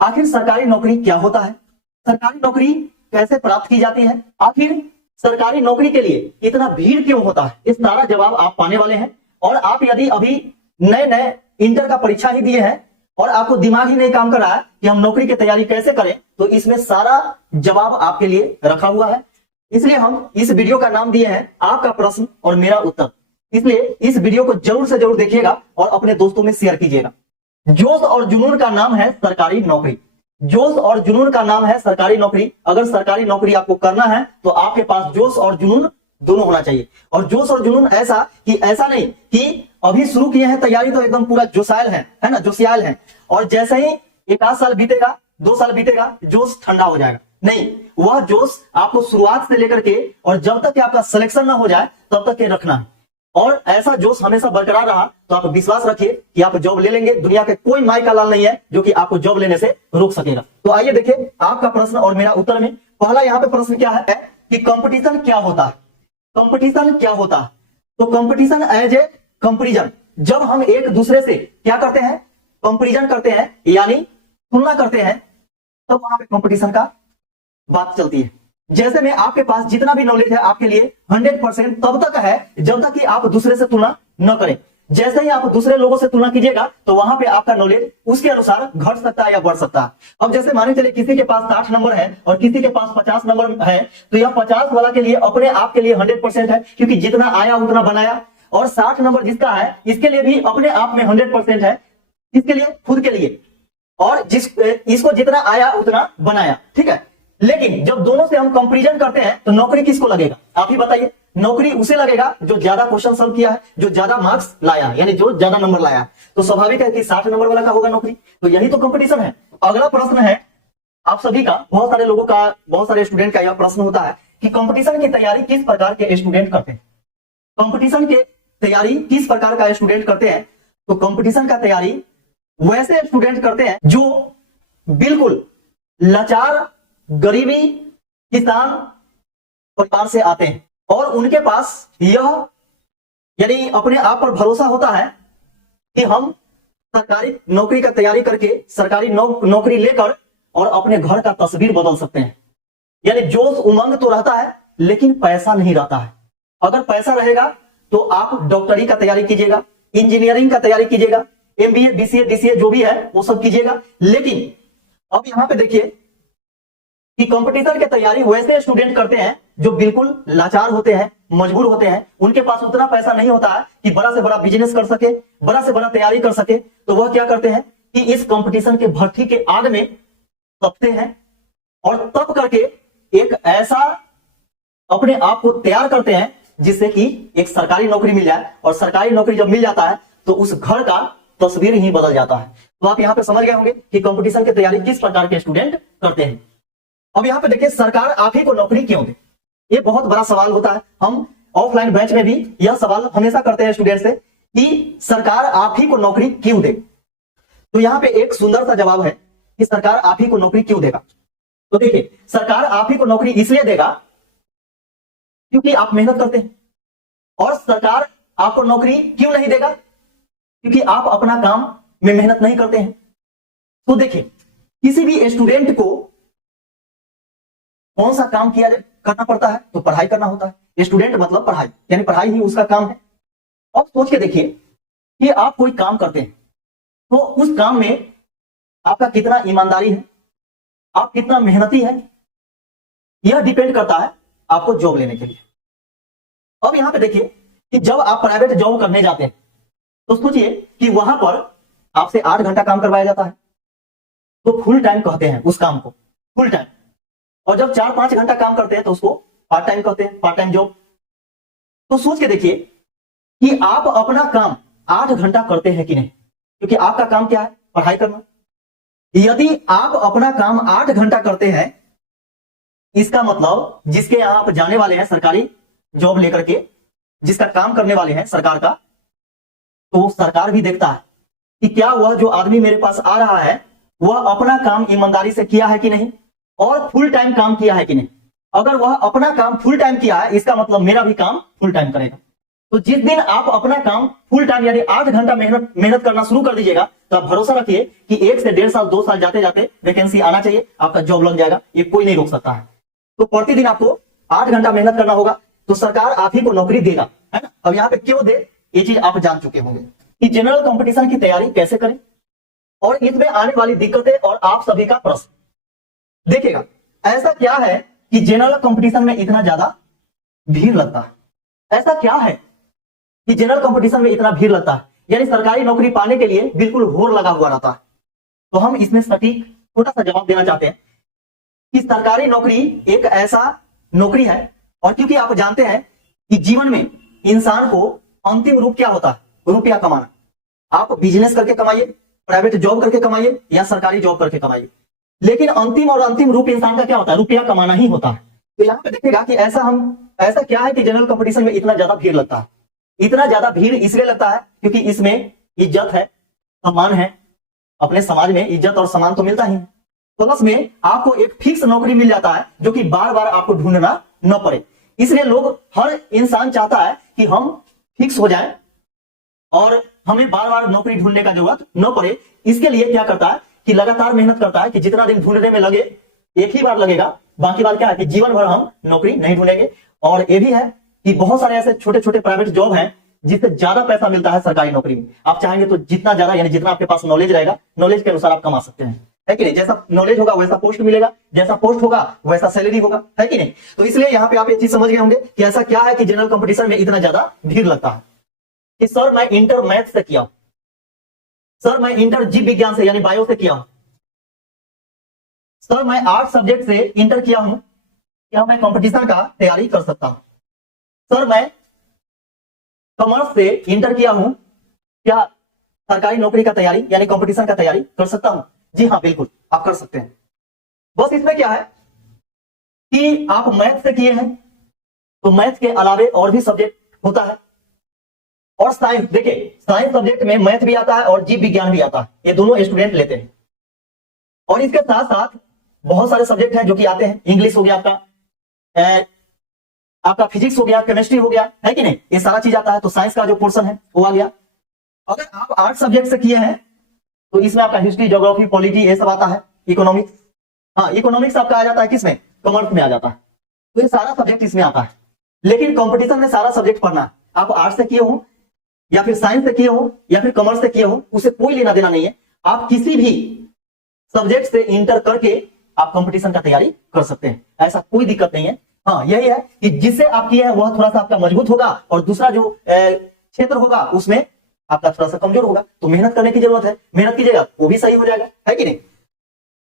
आखिर सरकारी नौकरी क्या होता है, सरकारी नौकरी कैसे प्राप्त की जाती है, आखिर सरकारी नौकरी के लिए इतना भीड़ क्यों होता है, इस सारा जवाब आप पाने वाले हैं। और आप यदि अभी नए नए इंटर का परीक्षा ही दिए हैं और आपको दिमाग ही नहीं काम कर रहा है कि हम नौकरी की तैयारी कैसे करें, तो इसमें सारा जवाब आपके लिए रखा हुआ है। इसलिए हम इस वीडियो का नाम दिए हैं आपका प्रश्न और मेरा उत्तर। इसलिए इस वीडियो को जरूर से जरूर देखिएगा और अपने दोस्तों में शेयर कीजिएगा। जोश और जुनून का नाम है सरकारी नौकरी। जोश और जुनून का नाम है सरकारी नौकरी। अगर सरकारी नौकरी आपको करना है तो आपके पास जोश और जुनून दोनों होना चाहिए। और जोश और जुनून ऐसा नहीं कि अभी शुरू किए हैं तैयारी तो एकदम पूरा जोशायल है ना, जोशियाल है, और जैसे ही एक आध साल बीतेगा 2 साल बीतेगा जोश ठंडा हो जाएगा। नहीं, वह जोश आपको शुरुआत से लेकर के और जब तक कि आपका सिलेक्शन ना हो जाए तब तक के रखना है। और ऐसा जोश हमेशा बरकरार रहा तो आप विश्वास रखिए कि आप जॉब ले लेंगे। दुनिया के कोई माई का लाल नहीं है जो कि आपको जॉब लेने से रोक सकेगा। तो आइए देखिए आपका प्रश्न और मेरा उत्तर में। पहला यहाँ पे प्रश्न क्या है कि कंपटीशन क्या होता है। कंपटीशन क्या होता है? तो कंपटीशन एज ए कंपैरिजन, जब हम एक दूसरे से क्या करते हैं, कंपैरिजन करते हैं यानी तुलना करते हैं, तब वहां पे कंपटीशन का बात चलती है। जैसे में आपके पास जितना भी नॉलेज है आपके लिए 100% तब तक है जब तक कि आप दूसरे से तुलना न करें। जैसे ही आप दूसरे लोगों से तुलना कीजिएगा तो वहां पे आपका नॉलेज उसके अनुसार घट सकता है या बढ़ सकता है। अब जैसे माने चले किसी के पास 60 नंबर है और किसी के पास 50 नंबर है, तो यह 50 वाला के लिए अपने आप के लिए 100% है क्योंकि जितना आया उतना बनाया। और 60 नंबर जिसका है इसके लिए भी अपने आप में 100% है, इसके लिए खुद के लिए, और इसको जितना आया उतना बनाया, ठीक है। लेकिन जब दोनों से हम कंपैरिजन करते हैं तो नौकरी किसको लगेगा, आप ही बताइए। नौकरी उसे लगेगा जो ज्यादा क्वेश्चन सॉल्व किया है, जो ज्यादा मार्क्स लाया, यानी जो ज्यादा नंबर लाया। तो स्वाभाविक है कि 60 नंबर वाला का होगा नौकरी। तो यही तो कंपटीशन है। अगला प्रश्न है आप सभी का, बहुत सारे लोगों का, बहुत सारे स्टूडेंट का यह प्रश्न होता है कि कंपटीशन की तैयारी किस प्रकार के स्टूडेंट करते हैं। कंपटीशन की तैयारी किस प्रकार का स्टूडेंट करते हैं? तो कंपटीशन का तैयारी वैसे स्टूडेंट करते हैं जो बिल्कुल लाचार, गरीबी, किसान परिवार से आते हैं और उनके पास यह यानी अपने आप पर भरोसा होता है कि हम सरकारी नौकरी का तैयारी करके सरकारी नौकरी लेकर और अपने घर का तस्वीर बदल सकते हैं। यानी जोश उमंग तो रहता है लेकिन पैसा नहीं रहता है। अगर पैसा रहेगा तो आप डॉक्टरी का तैयारी कीजिएगा, इंजीनियरिंग का तैयारी कीजिएगा, एमबीए, बीसीए, डीसीए जो भी है वो सब कीजिएगा। लेकिन अब यहां पे देखिए कि कंपटीशन की तैयारी वैसे स्टूडेंट करते हैं जो बिल्कुल लाचार होते हैं, मजबूर होते हैं, उनके पास उतना पैसा नहीं होता है कि बड़ा से बड़ा बिजनेस कर सके, बड़ा से बड़ा तैयारी कर सके। तो वह क्या करते हैं कि इस कंपटीशन के भट्ठी के आग में तपते हैं और तप करके एक ऐसा अपने आप को तैयार करते हैं जिससे कि एक सरकारी नौकरी मिल जाए। और सरकारी नौकरी जब मिल जाता है तो उस घर का तस्वीर ही बदल जाता है। तो आप यहां पे समझ गए होंगे कि कंपटीशन की तैयारी किस प्रकार के स्टूडेंट करते हैं। अब यहां पे देखिए सरकार आप ही को नौकरी क्यों दे, ये बहुत बड़ा सवाल होता है। हम ऑफलाइन बैच में भी यह सवाल हमेशा करते हैं स्टूडेंट से कि सरकार आप ही को नौकरी क्यों दे। तो यहां पे एक सुंदर सा जवाब है कि सरकार आप ही को नौकरी क्यों देगा। तो देखिए सरकार आप ही को नौकरी इसलिए देगा क्योंकि आप मेहनत करते हैं। और सरकार आपको नौकरी क्यों नहीं देगा? क्योंकि आप अपना काम में मेहनत नहीं करते हैं। तो देखिए किसी भी स्टूडेंट को कौन सा काम करना पड़ता है? तो पढ़ाई करना होता है। स्टूडेंट मतलब पढ़ाई, यानी पढ़ाई ही उसका काम है। अब सोच के देखिए कि आप कोई काम करते हैं तो उस काम में आपका कितना ईमानदारी है, आप कितना मेहनती है, यह डिपेंड करता है आपको जॉब लेने के लिए। अब यहां पे देखिए कि जब आप प्राइवेट जॉब करने जाते हैं तो सोचिए कि वहां पर आपसे 8 घंटा काम करवाया जाता है, तो फुल टाइम कहते हैं उस काम को, फुल टाइम। और जब 4-5 घंटा काम करते हैं तो उसको पार्ट टाइम कहते हैं, पार्ट टाइम जॉब। तो सोच के देखिए कि आप अपना काम 8 घंटा करते हैं कि नहीं, क्योंकि आपका काम क्या है? पढ़ाई करना। यदि आप अपना काम 8 घंटा करते हैं, इसका मतलब जिसके यहां आप जाने वाले हैं सरकारी जॉब लेकर के, जिसका काम करने वाले हैं सरकार का, तो सरकार भी देखता है कि क्या वह जो आदमी मेरे पास आ रहा है वह अपना काम ईमानदारी से किया है कि नहीं और फुल टाइम काम किया है कि नहीं। अगर वह अपना काम फुल टाइम किया है इसका मतलब मेरा भी काम फुल टाइम करेगा। तो जिस दिन आप अपना काम फुल टाइम यानी 8 घंटा मेहनत करना शुरू कर दीजिएगा, तो आप भरोसा रखिए कि 1 से 1.5 साल 2 साल जाते जाते वैकेंसी आना चाहिए, आपका जॉब लग जाएगा, ये कोई नहीं रोक सकता है। तो प्रतिदिन आपको 8 घंटा मेहनत करना होगा, तो सरकार आप ही को नौकरी देगा, है ना। अब यहाँ पे क्यों दे, ये चीज आप जान चुके होंगे कि जनरल कंपटीशन की तैयारी कैसे करें और इसमें आने वाली दिक्कतें और आप सभी का प्रश्न। देखिएगा, ऐसा क्या है कि जनरल कंपटीशन में इतना ज्यादा भीड़ लगता है, ऐसा क्या है कि जनरल कंपटीशन में इतना भीड़ लगता है, यानी सरकारी नौकरी पाने के लिए बिल्कुल होड़ लगा हुआ रहता है। तो हम इसमें सटीक छोटा सा जवाब देना चाहते हैं कि सरकारी नौकरी एक ऐसा नौकरी है, और क्योंकि आप जानते हैं कि जीवन में इंसान को अंतिम रूप क्या होता है, रुपया कमाना। आप बिजनेस करके कमाइए, प्राइवेट जॉब करके कमाइए या सरकारी जॉब करके कमाइए, लेकिन अंतिम रूप इंसान का क्या होता है, रुपया कमाना ही होता है। तो यहाँ पे देखिएगा कि ऐसा क्या है कि जनरल कंपटीशन में इतना ज्यादा भीड़ लगता है। इतना ज्यादा भीड़ इसलिए लगता है क्योंकि इसमें इज्जत है, सम्मान है, अपने समाज में इज्जत और सम्मान तो मिलता ही है, प्लस में आपको एक फिक्स नौकरी मिल जाता है जो कि बार बार आपको ढूंढना न पड़े। इसलिए लोग, हर इंसान चाहता है कि हम फिक्स हो जाए और हमें बार बार नौकरी ढूंढने का जरूरत न पड़े। इसके लिए क्या करता है कि लगातार मेहनत करता है कि जितना दिन ढूंढने में लगे, एक ही बार लगेगा, बाकी बार क्या है कि जीवन भर हम नौकरी नहीं ढूंढेंगे। और ये भी है कि बहुत सारे ऐसे छोटे छोटे प्राइवेट जॉब हैं जिससे ज्यादा पैसा मिलता है सरकारी नौकरी में। आप चाहेंगे तो जितना ज्यादा, यानी जितना आपके पास नॉलेज रहेगा, नॉलेज के अनुसार आप कमा सकते हैं, है कि नहीं। जैसा नॉलेज होगा वैसा पोस्ट मिलेगा, जैसा पोस्ट होगा वैसा सैलरी होगा, है कि नहीं। तो इसलिए यहाँ पे आप ये चीज समझ गए होंगे कि ऐसा क्या है कि जनरल कंपटीशन में इतना ज्यादा भीड़ लगता है। कि सर मैं इंटर मैथ से किया हूं, सर मैं इंटर जीव विज्ञान से यानी बायो से किया हूं, सर मैं 8 सब्जेक्ट से इंटर किया हूं, क्या मैं कंपटीशन का तैयारी कर सकता हूं। सर मैं कॉमर्स से इंटर किया हूं, क्या सरकारी नौकरी का तैयारी यानी कंपटीशन का तैयारी कर सकता हूं। जी हाँ, बिल्कुल आप कर सकते हैं। बस इसमें क्या है कि आप मैथ से किए हैं तो मैथ के अलावे और भी सब्जेक्ट होता है, और साइंस, देखिए साइंस सब्जेक्ट में मैथ भी आता है और जीव विज्ञान भी आता है, ये दोनों स्टूडेंट लेते हैं। और इसके साथ साथ बहुत सारे सब्जेक्ट हैं जो कि आते हैं, इंग्लिश हो गया आपका फिजिक्स हो गया, केमिस्ट्री हो गया, है कि नहीं, ये सारा चीज आता है। तो साइंस का जो पोर्शन है वो आ गया। अगर आप 8 सब्जेक्ट से किए हैं तो इसमें आपका हिस्ट्री, ज्योग्राफी, पॉलिटी ये सब आता है, इकोनॉमिक्स, हाँ इकोनॉमिक्स आपका आ जाता है किसमें, कॉमर्स में आ जाता है। तो ये सारा सब्जेक्ट इसमें आता है। लेकिन कंपटीशन में सारा सब्जेक्ट पढ़ना है, आप आर्ट्स से किए हो या फिर साइंस से किए हो या फिर कॉमर्स से किए हो, उससे कोई लेना देना नहीं है। आप किसी भी सब्जेक्ट से इंटर करके आप कंपटीशन का तैयारी कर सकते हैं, ऐसा कोई दिक्कत नहीं है। हाँ यही है कि जिससे आप किए हैं वह थोड़ा सा आपका मजबूत होगा और दूसरा जो क्षेत्र होगा उसमें आपका थोड़ा सा कमजोर होगा। तो मेहनत करने की जरूरत है, मेहनत कीजिएगा वो भी सही हो जाएगा, है कि नहीं।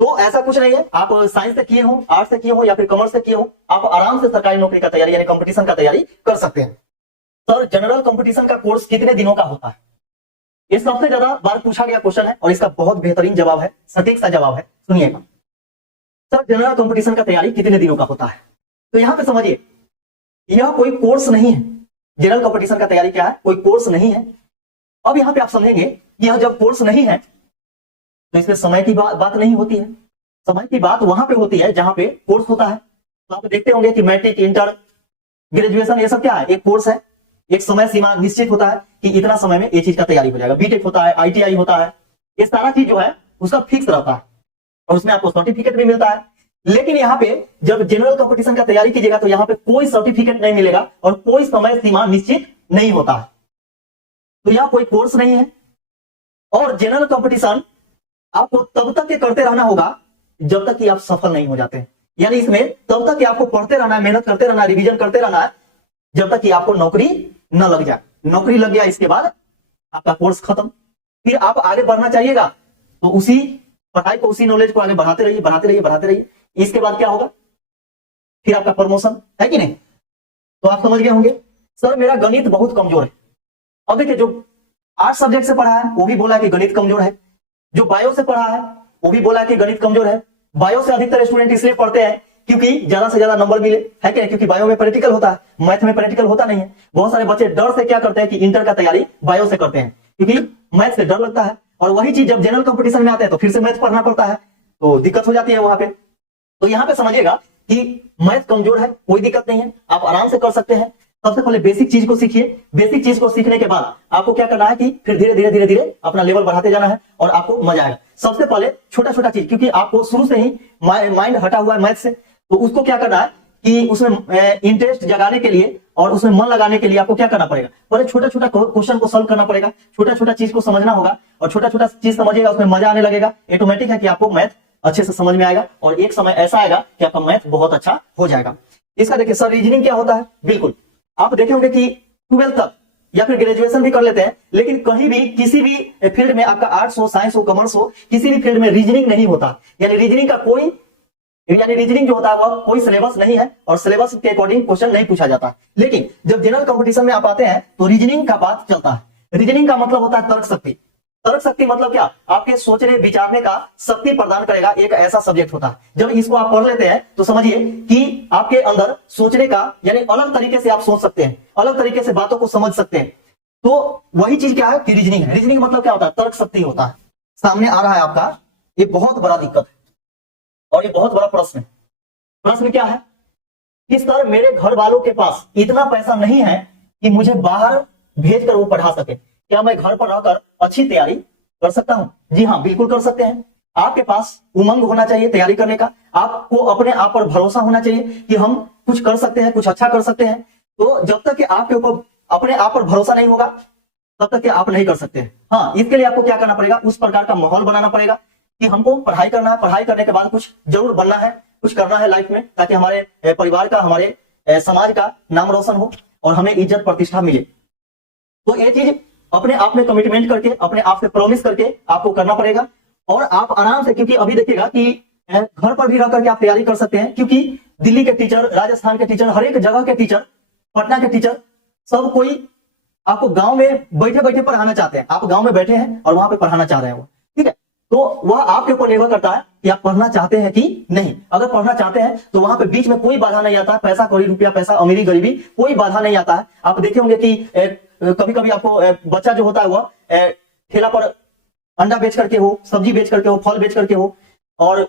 तो ऐसा कुछ नहीं है, आप साइंस से किए हो, आर्ट्स से किए हो या फिर कॉमर्स से किए हो, आप आराम से सरकारी नौकरी का तैयारी यानी कंपटीशन का तैयारी कर सकते हैं। सर जनरल कंपटीशन का कोर्स कितने दिनों का होता है, ये सबसे ज्यादा बार पूछा गया क्वेश्चन है और इसका बहुत बेहतरीन जवाब है, सटीक सा जवाब है, सुनिएगा। सर जनरल कंपटीशन का तैयारी कितने दिनों का होता है, तो यहां पे समझिए यह कोई कोर्स नहीं है। जनरल कंपटीशन का तैयारी क्या है, कोई कोर्स नहीं है। अब यहां पे आप समझेंगे कि यह जब कोर्स नहीं है तो इसमें समय की बात नहीं होती है। समय की बात वहां पे होती है जहां पे कोर्स होता है। तो आप देखते होंगे कि मैट्रिक, इंटर, ग्रेजुएशन ये सब क्या है, एक कोर्स है, एक समय सीमा निश्चित होता है कि इतना समय में ये चीज का तैयारी हो जाएगा। बीटेक होता है, ITI होता है, ये सारा चीज जो है उसका फिक्स रहता है और उसमें आपको सर्टिफिकेट भी मिलता है। लेकिन यहाँ पे जब जनरल कंपटीशन का तैयारी कीजिएगा तो यहाँ पे कोई सर्टिफिकेट नहीं मिलेगा और कोई समय सीमा निश्चित नहीं होता है। तो यहाँ कोई कोर्स नहीं है और जनरल कंपटीशन आपको तब तक करते रहना होगा जब तक कि आप सफल नहीं हो जाते। यानी इसमें तब तक कि आपको पढ़ते रहना है, मेहनत करते रहना है, रिवीजन करते रहना है जब तक कि आपको नौकरी न लग जाए। नौकरी लग गया इसके बाद आपका कोर्स खत्म, फिर आप आगे बढ़ना चाहिएगा तो उसी पढ़ाई को, उसी नॉलेज को आगे बढ़ाते रहिए, बढ़ाते रहिए, बढ़ाते रहिए। इसके बाद क्या होगा, फिर आपका प्रमोशन, है कि नहीं। तो आप समझ गए होंगे सर मेरा गणित बहुत कमजोर है। अब देखिए जो 8 सब्जेक्ट से पढ़ा है वो भी बोला है कि गणित कमजोर है, जो बायो से पढ़ा है वो भी बोला है कि गणित कमजोर है। बायो से अधिकतर स्टूडेंट इसलिए पढ़ते हैं क्योंकि ज्यादा से ज्यादा नंबर मिले, है क्या, क्योंकि बायो में प्रैक्टिकल होता है, मैथ में प्रैक्टिकल होता नहीं है। बहुत सारे बच्चे डर से क्या करते हैं कि इंटर का तैयारी बायो से करते हैं क्योंकि मैथ से डर लगता है, और वही चीज जब जनरल कंपटीशन में आते हैं तो फिर से मैथ पढ़ना पड़ता है, तो दिक्कत हो जाती है वहां पे। तो यहाँ पे समझिएगा कि मैथ कमजोर है, कोई दिक्कत नहीं है, आप आराम से कर सकते हैं। सबसे पहले बेसिक चीज को सीखिए। बेसिक चीज को सीखने के बाद आपको क्या करना है कि फिर धीरे धीरे धीरे धीरे अपना लेवल बढ़ाते जाना है और आपको मजा आएगा। सबसे पहले छोटा छोटा चीज, क्योंकि आपको शुरू से ही माइंड हटा हुआ है मैथ से, तो उसको क्या करना है कि उसमें इंटरेस्ट जगाने के लिए और उसमें मन लगाने के लिए आपको क्या करना पड़ेगा, पहले छोटा छोटा क्वेश्चन को सॉल्व करना पड़ेगा, छोटा छोटा चीज को समझना होगा और छोटा छोटा चीज समझिएगा, उसमें मजा आने लगेगा। ऑटोमेटिक है कि आपको मैथ अच्छे से समझ में आएगा और एक समय ऐसा आएगा कि आपका मैथ बहुत अच्छा हो जाएगा। इसका देखिए सर, रीजनिंग क्या होता है, बिल्कुल आप देखे होंगे कि 12 तक या फिर ग्रेजुएशन भी कर लेते हैं, लेकिन कहीं भी किसी भी फील्ड में आपका आर्ट्स हो, साइंस हो, कॉमर्स हो, किसी भी फील्ड में रीजनिंग नहीं होता। यानी रीजनिंग जो होता है वह कोई सिलेबस नहीं है और सिलेबस के अकॉर्डिंग क्वेश्चन नहीं पूछा जाता। लेकिन जब जनरल कंपटीशन में आप आते हैं तो रीजनिंग का बात चलता है। रीजनिंग का मतलब होता है तर्क शक्ति। तर्क शक्ति मतलब क्या, आपके सोचने विचारने का शक्ति प्रदान करेगा, एक ऐसा सब्जेक्ट होता है। जब इसको आप पढ़ लेते हैं तो समझिए कि आपके अंदर सोचने का, यानी अलग तरीके से आप सोच सकते हैं, अलग तरीके से बातों को समझ सकते हैं। तो वही चीज क्या है कि रीजनिंग है। रीजनिंग मतलब क्या होता है, तर्क शक्ति होता है। सामने आ रहा है आपका ये बहुत बड़ा दिक्कत है और ये बहुत बड़ा प्रश्न है। प्रश्न क्या है कि सर मेरे घर वालों के पास इतना पैसा नहीं है कि मुझे बाहर भेजकर वो पढ़ा सके, क्या मैं घर पर रहकर अच्छी तैयारी कर सकता हूं? जी हाँ, बिल्कुल कर सकते हैं। आपके पास उमंग होना चाहिए तैयारी करने का, आपको अपने आप पर भरोसा होना चाहिए कि हम कुछ कर सकते हैं, कुछ अच्छा कर सकते हैं। तो जब तक कि आपके ऊपर अपने आप पर भरोसा नहीं होगा तब तक कि आप नहीं कर सकते हैं। हाँ, इसके लिए आपको क्या करना पड़ेगा, उस प्रकार का माहौल बनाना पड़ेगा कि हमको पढ़ाई करना है, पढ़ाई करने के बाद कुछ जरूर बनना है, कुछ करना है लाइफ में, ताकि हमारे परिवार का, हमारे समाज का नाम रोशन हो और हमें इज्जत प्रतिष्ठा मिले। तो ये चीज अपने आप में कमिटमेंट करके, अपने आप से प्रॉमिस करके आपको करना पड़ेगा और आप आराम से, क्योंकि अभी देखिएगा कि घर पर भी रह करके आप तैयारी कर सकते हैं, क्योंकि दिल्ली के टीचर, राजस्थान के टीचर, हर एक जगह के टीचर, पटना के टीचर, सब कोई आपको गांव में बैठे बैठे पढ़ाना चाहते हैं। आप गांव में बैठे हैं और वहां पे पढ़ाना चाह रहे हो, ठीक है। तो वह आपके ऊपर निर्भर करता है कि आप पढ़ना चाहते हैं कि नहीं। अगर पढ़ना चाहते हैं तो वहां पे बीच में कोई बाधा नहीं आता है, पैसा कौड़ी रुपया, पैसा अमीरी गरीबी, कोई बाधा नहीं आता है। आप देखे होंगे कि कभी कभी आपको बच्चा जो होता है वह ठेला पर अंडा बेच करके हो, सब्जी बेच करके हो, फल बेच करके हो, और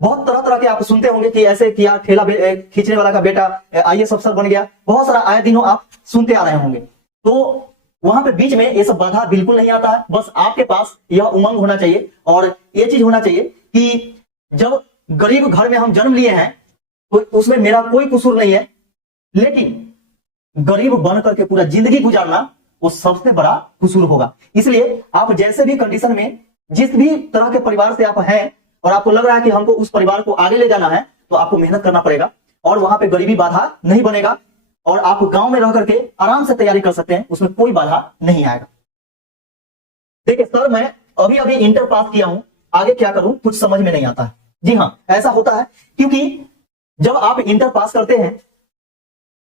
बहुत तरह तरह के आप सुनते होंगे कि ऐसे किया, ठेला खींचने वाला का बेटा IAS अफसर बन गया, बहुत सारा आए दिनों आप सुनते आ रहे होंगे। तो वहां पे बीच में ये सब बाधा बिल्कुल नहीं आता है। बस आपके पास यह उमंग होना चाहिए और ये चीज होना चाहिए कि जब गरीब घर में हम जन्म लिए हैं तो उसमें मेरा कोई कसूर नहीं है, लेकिन गरीब बन करके पूरा जिंदगी गुजारना वो सबसे बड़ा कसूर होगा। इसलिए आप जैसे भी कंडीशन में, जिस भी तरह के परिवार से आप हैं और आपको लग रहा है कि हमको उस परिवार को आगे ले जाना है, तो आपको मेहनत करना पड़ेगा और वहां पे गरीबी बाधा नहीं बनेगा और आप गांव में रह करके आराम से तैयारी कर सकते हैं, उसमें कोई बाधा नहीं आएगा। देखिए सर, मैं अभी अभी इंटर पास किया हूं, आगे क्या करूं कुछ समझ में नहीं आता है। जी हाँ, ऐसा होता है, क्योंकि जब आप इंटर पास करते हैं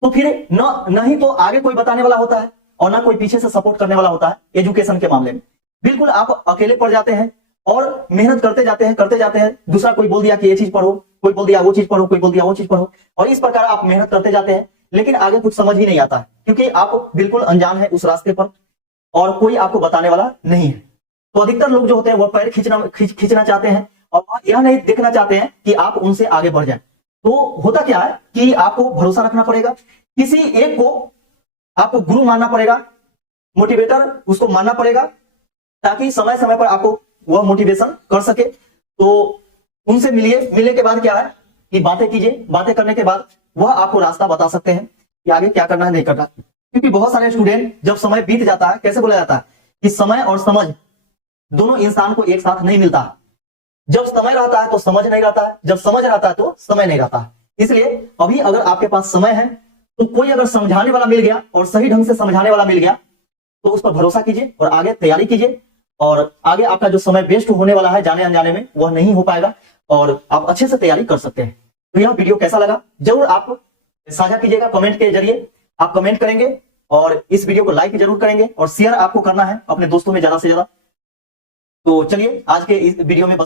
तो फिर न ही तो आगे कोई बताने वाला होता है और ना कोई पीछे से सपोर्ट करने वाला होता है। एजुकेशन के मामले में बिल्कुल आप अकेले पड़ जाते हैं और मेहनत करते जाते हैं। दूसरा कोई बोल दिया कि ये चीज पढ़ो, कोई बोल दिया वो चीज पढ़ो, कोई बोल दिया वो चीज पढ़ो, और इस प्रकार आप मेहनत करते जाते हैं, लेकिन आगे कुछ समझ ही नहीं आता है, क्योंकि आप बिल्कुल अनजान है उस रास्ते पर और कोई आपको बताने वाला नहीं है। तो अधिकतर लोग जो होते हैं वो पैर खींचना चाहते हैं और यह नहीं देखना चाहते हैं कि आप उनसे आगे बढ़ जाए। तो होता क्या है कि आपको भरोसा रखना पड़ेगा, किसी एक को आपको गुरु मानना पड़ेगा, मोटिवेटर उसको मानना पड़ेगा, ताकि समय समय पर आपको वह मोटिवेशन कर सके। तो उनसे मिलने के बाद क्या है कि बातें कीजिए, बातें करने के बाद वह आपको रास्ता बता सकते हैं कि आगे क्या करना है, नहीं करना। क्योंकि बहुत सारे स्टूडेंट, जब समय बीत जाता है, कैसे बोला जाता है कि समय और समझ दोनों इंसान को एक साथ नहीं मिलता। जब समय रहता है तो समझ नहीं रहता है, जब समझ रहता है तो समय नहीं रहता है। इसलिए अभी अगर आपके पास समय है तो कोई अगर समझाने वाला मिल गया और सही ढंग से समझाने वाला मिल गया तो उस पर भरोसा कीजिए और आगे तैयारी कीजिए, और आगे आपका जो समय वेस्ट होने वाला है जाने अनजाने में, वह नहीं हो पाएगा और आप अच्छे से तैयारी कर सकते हैं। तो यह वीडियो कैसा लगा जरूर आप साझा कीजिएगा, कमेंट के जरिए आप कमेंट करेंगे और इस वीडियो को लाइक जरूर करेंगे और शेयर आपको करना है अपने दोस्तों में ज्यादा से ज्यादा। तो चलिए आज के इस वीडियो में